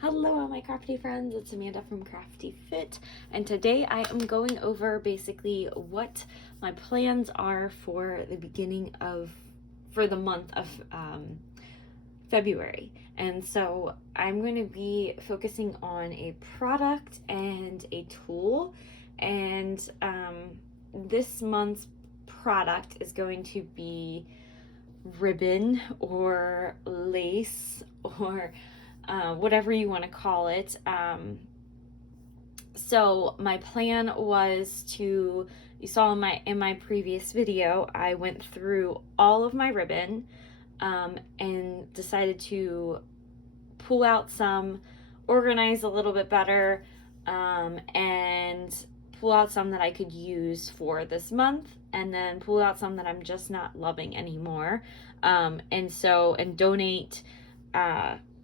Hello all my crafty friends, it's Amanda from Crafty Fit, and today I am going over basically what my plans are for the month of February. And so I'm going to be focusing on a product and a tool, and this month's product is going to be ribbon or lace or whatever you want to call it. So my plan was you saw in my previous video, I went through all of my ribbon and decided to pull out some, organize a little bit better, and pull out some that I could use for this month, and then pull out some that I'm just not loving anymore, and donate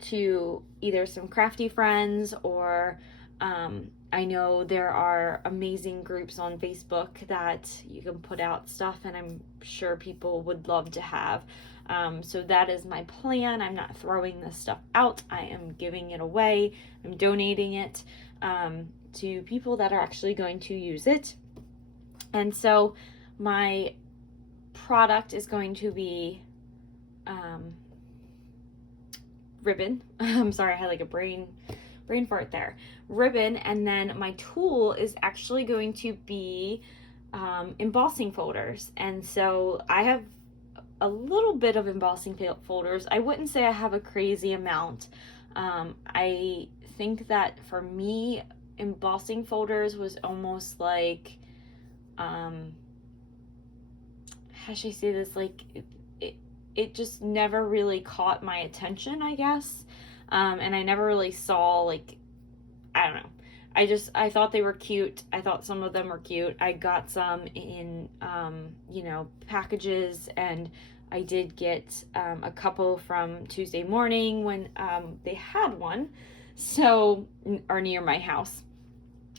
to either some crafty friends or I know there are amazing groups on Facebook that you can put out stuff, and I'm sure people would love to have. So that is my plan. I'm not throwing this stuff out. I am giving it away. I'm donating it to people that are actually going to use it. And so my product is going to be ribbon. I'm sorry, I had like a brain fart there. Ribbon, and then my tool is actually going to be embossing folders. And so I have a little bit of embossing folders. I wouldn't say I have a crazy amount. I think that for me, embossing folders was almost like, how should I say this? Like, it just never really caught my attention, I guess. And I never really saw, like, I don't know. I thought they were cute. I thought some of them were cute. I got some in, packages, and I did get a couple from Tuesday Morning when they had one, or near my house.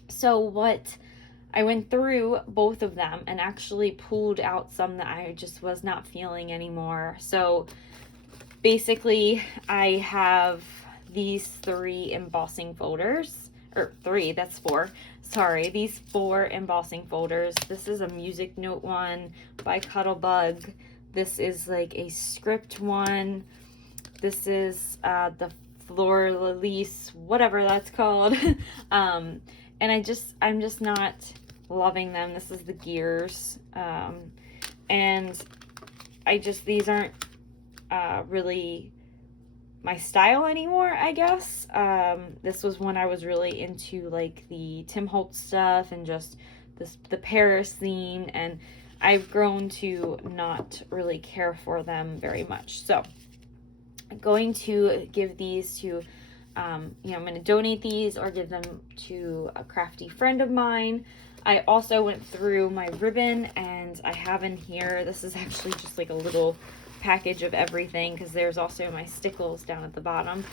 So I went through both of them and actually pulled out some that I just was not feeling anymore. So basically I have these 3 embossing folders, or 3, that's 4. Sorry, these 4 embossing folders. This is a music note one by Cuttlebug. This is like a script one. This is the fleur-de-lis, whatever that's called. And I'm just not loving them. This is the gears. And these aren't really my style anymore, I guess. This was when I was really into like the Tim Holtz stuff and just the Paris theme, and I've grown to not really care for them very much. So I'm going to give these to I'm going to donate these or give them to a crafty friend of mine. I also went through my ribbon, and I have in here, this is actually just like a little package of everything, because there's also my stickles down at the bottom.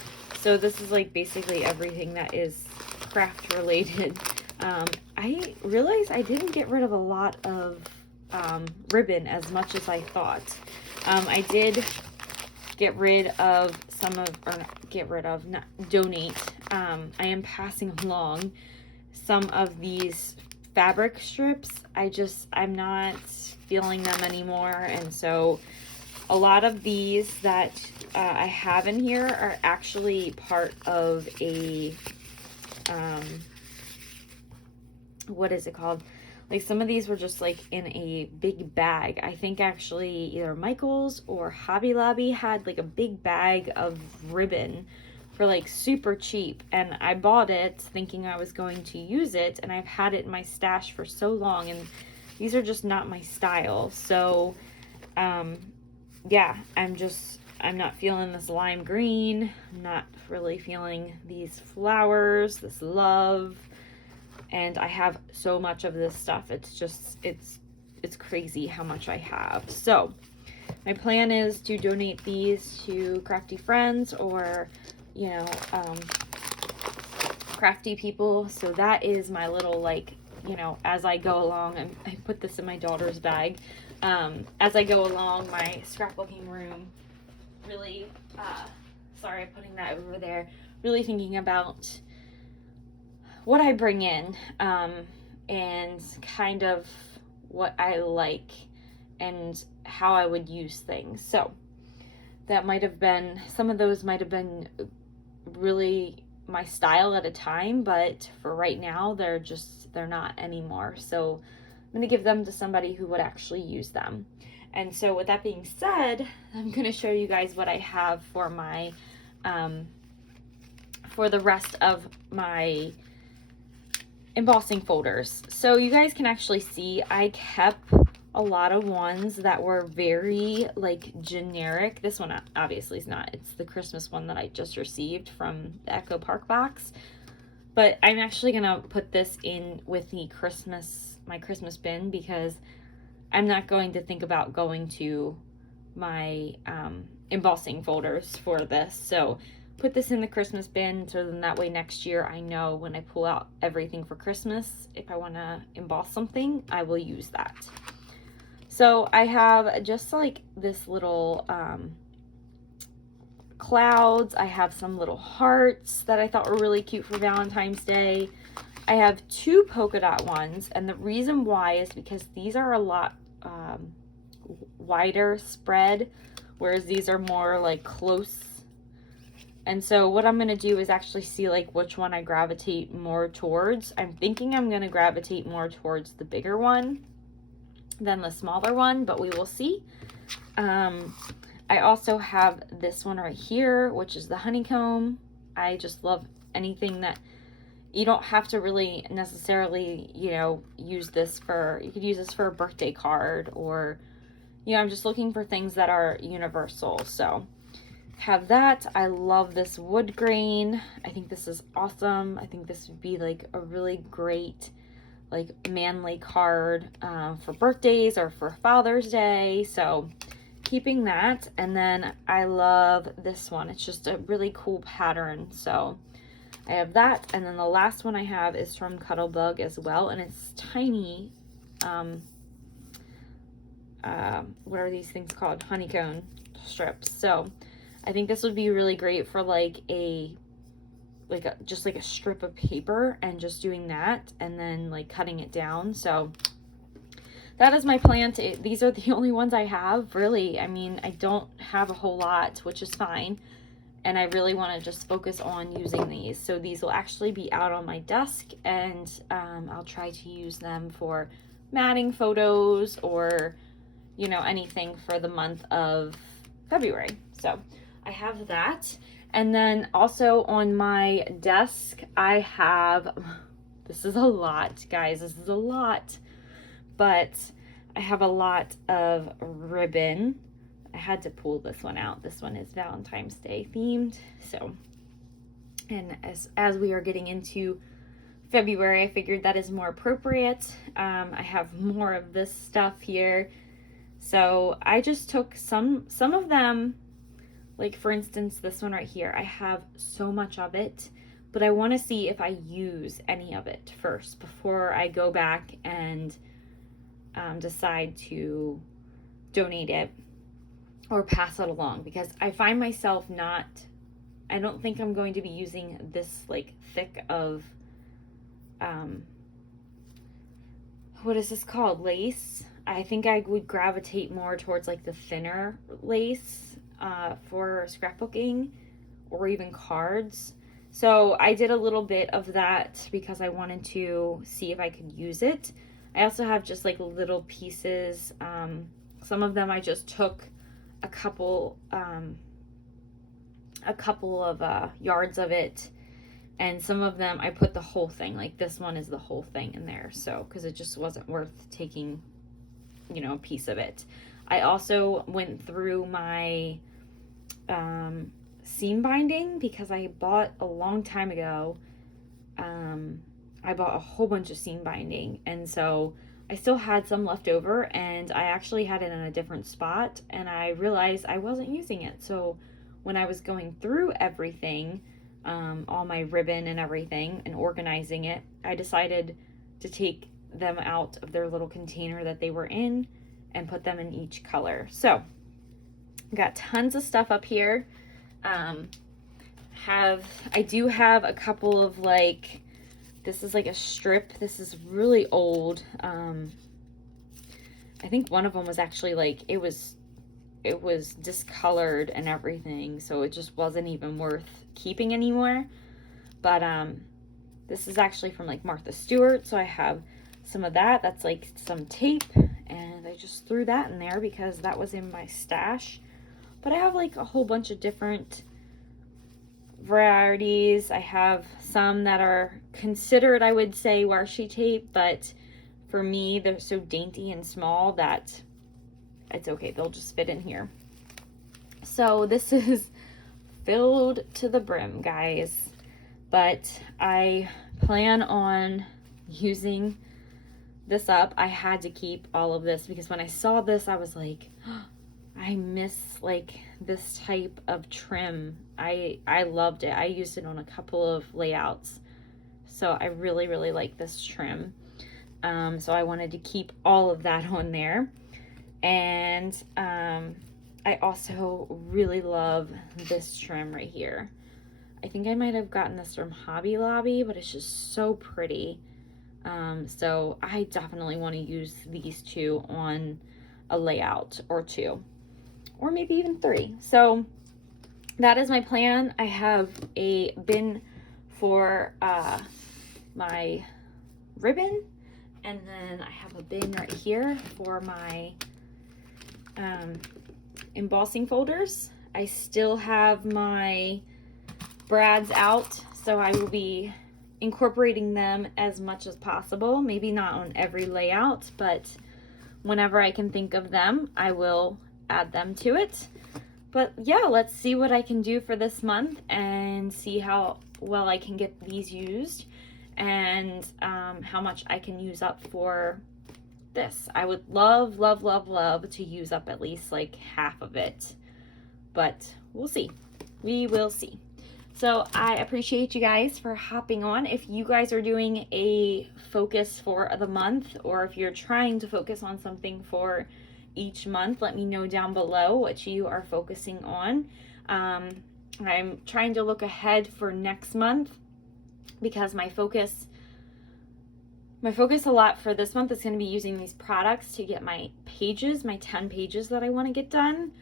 So this is like basically everything that is craft related. I realized I didn't get rid of a lot of ribbon as much as I thought. I did get rid of donate. I am passing along some of these fabric strips. I'm not feeling them anymore, and so a lot of these that I have in here are actually part of a what is it called? Like, some of these were just like in a big bag. I think actually either Michael's or Hobby Lobby had like a big bag of ribbon for like super cheap, and I bought it thinking I was going to use it, and I've had it in my stash for so long, and these are just not my style. So yeah, I'm not feeling this lime green. I'm not really feeling these flowers, this love. And I have so much of this stuff. It's crazy how much I have. So my plan is to donate these to crafty friends or, crafty people. So that is my little, like, as I go along, I put this in my daughter's bag. As I go along, my scrapbooking room really, sorry, putting that over there, really thinking about what I bring in, and kind of what I like and how I would use things. So that might have been, some of those might have been really my style at a time, but for right now, they're not anymore. So I'm going to give them to somebody who would actually use them. And so with that being said, I'm going to show you guys what I have for my, for the rest of my embossing folders. So you guys can actually see I kept a lot of ones that were very like generic. This one obviously is not. It's the Christmas one that I just received from the Echo Park box. But I'm actually gonna put this in with the my Christmas bin, because I'm not going to think about going to my embossing folders for this. So put this in the Christmas bin, so then that way next year I know when I pull out everything for Christmas, if I want to emboss something, I will use that. So I have just like this little clouds. I have some little hearts that I thought were really cute for Valentine's Day. I have 2 polka dot ones, and the reason why is because these are a lot wider spread, whereas these are more like close. And so what I'm going to do is actually see like which one I gravitate more towards. I'm thinking I'm going to gravitate more towards the bigger one than the smaller one, but we will see. I also have this one right here, which is the honeycomb. I just love anything that you don't have to really necessarily, you know, use this for, you could use this for a birthday card, or, you know, I'm just looking for things that are universal. So have that. I love this wood grain. I think this is awesome. I think this would be like a really great like manly card for birthdays or for Father's Day. So keeping that. And then I love this one. It's just a really cool pattern. So I have that. And then the last one I have is from Cuttlebug as well, and it's tiny. What are these things called? Honeycomb strips. So I think this would be really great for like just like a strip of paper, and just doing that and then like cutting it down. So that is my plan. These are the only ones I have, really. I mean, I don't have a whole lot, which is fine. And I really want to just focus on using these. So these will actually be out on my desk, and I'll try to use them for matting photos, or, you know, anything for the month of February. So I have that. And then also on my desk, I have, this is a lot, guys, this is a lot, but I have a lot of ribbon. I had to pull this one out. This one is Valentine's Day themed. So, and as we are getting into February, I figured that is more appropriate. I have more of this stuff here. So I just took some of them. Like for instance, this one right here, I have so much of it, but I want to see if I use any of it first before I go back and decide to donate it or pass it along, because I find myself I don't think I'm going to be using this like thick of, what is this called? Lace. I think I would gravitate more towards like the thinner lace for scrapbooking or even cards. So I did a little bit of that because I wanted to see if I could use it. I also have just like little pieces. Some of them I just took a couple of yards of it, and some of them I put the whole thing. Like this one is the whole thing in there, so because it just wasn't worth taking, you know, a piece of it. I also went through my seam binding, because I bought a long time ago. I bought a whole bunch of seam binding, and so I still had some left over, and I actually had it in a different spot, and I realized I wasn't using it. So when I was going through everything, all my ribbon and everything, and organizing it, I decided to take them out of their little container that they were in and put them in each color. So got tons of stuff up here. I do have a couple of like, this is like a strip. This is really old. I think one of them was actually like, it was discolored and everything, so it just wasn't even worth keeping anymore. But this is actually from like Martha Stewart, so I have some of that. That's like some tape, and I just threw that in there because that was in my stash. But I have like a whole bunch of different varieties. I have some that are considered, I would say, washi tape, but for me, they're so dainty and small that it's okay. They'll just fit in here. So this is filled to the brim, guys. But I plan on using this up. I had to keep all of this because when I saw this, I was like, oh, I miss like this type of trim. I loved it. I used it on a couple of layouts. So I really, really like this trim. So I wanted to keep all of that on there. And I also really love this trim right here. I think I might have gotten this from Hobby Lobby, but it's just so pretty. So I definitely want to use these two on a layout or two, or maybe even three. So that is my plan. I have a bin for my ribbon, and then I have a bin right here for my embossing folders. I still have my brads out, so I will be incorporating them as much as possible. Maybe not on every layout, but whenever I can think of them, I will add them to it. But yeah, let's see what I can do for this month and see how well I can get these used, and how much I can use up for this. I would love, love, love, love to use up at least like half of it, but we'll see. We will see. So I appreciate you guys for hopping on. If you guys are doing a focus for the month, or if you're trying to focus on something for each month, let me know down below what you are focusing on. I'm trying to look ahead for next month because my focus a lot for this month is going to be using these products to get my pages, my 10 pages that I want to get done.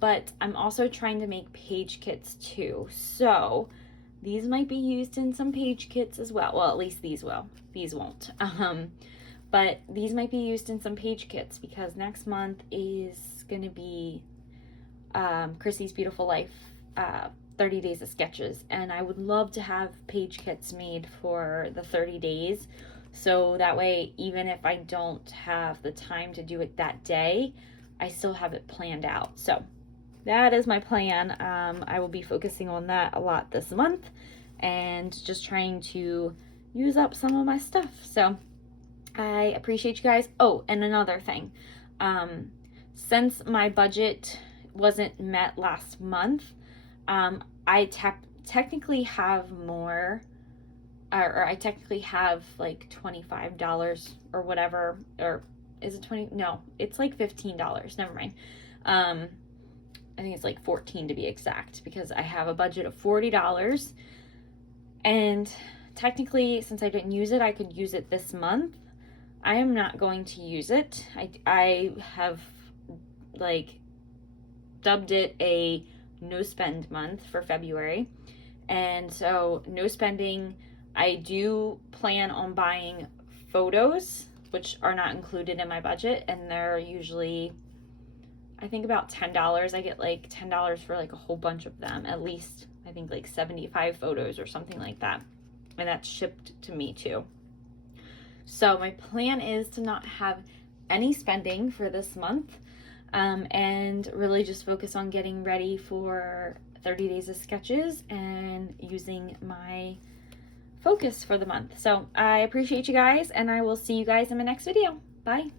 But I'm also trying to make page kits too. So these might be used in some page kits as well. Well, at least these will. These won't. But these might be used in some page kits because next month is going to be Chrissy's Beautiful Life 30 days of sketches. And I would love to have page kits made for the 30 days. So that way, even if I don't have the time to do it that day, I still have it planned out. So that is my plan. I will be focusing on that a lot this month and just trying to use up some of my stuff. So I appreciate you guys. Oh, and another thing. Since my budget wasn't met last month, I technically have more, or I technically have like $25 or whatever, or is it 20? No, it's like $15. Never mind. I think it's like 14 to be exact, because I have a budget of $40, and technically, since I didn't use it, I could use it this month. I am not going to use it. I have like dubbed it a no spend month for February, and so no spending. I do plan on buying photos, which are not included in my budget, and they're usually, I think, about $10. I get like $10 for like a whole bunch of them, at least I think like 75 photos or something like that, and that's shipped to me too. So my plan is to not have any spending for this month, and really just focus on getting ready for 30 days of sketches and using my focus for the month. So I appreciate you guys, and I will see you guys in my next video. Bye.